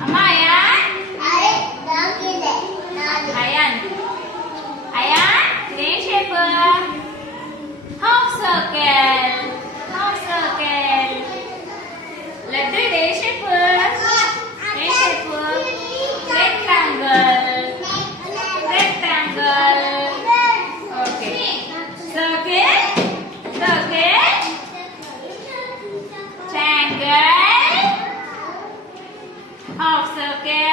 Amma Ayan. Ayan, green shape. Half circle. Half circle. Laddu day shape. Day shape. Rectangle. Rectangle. Okay. Circle. Circle. Triangle. Half circle.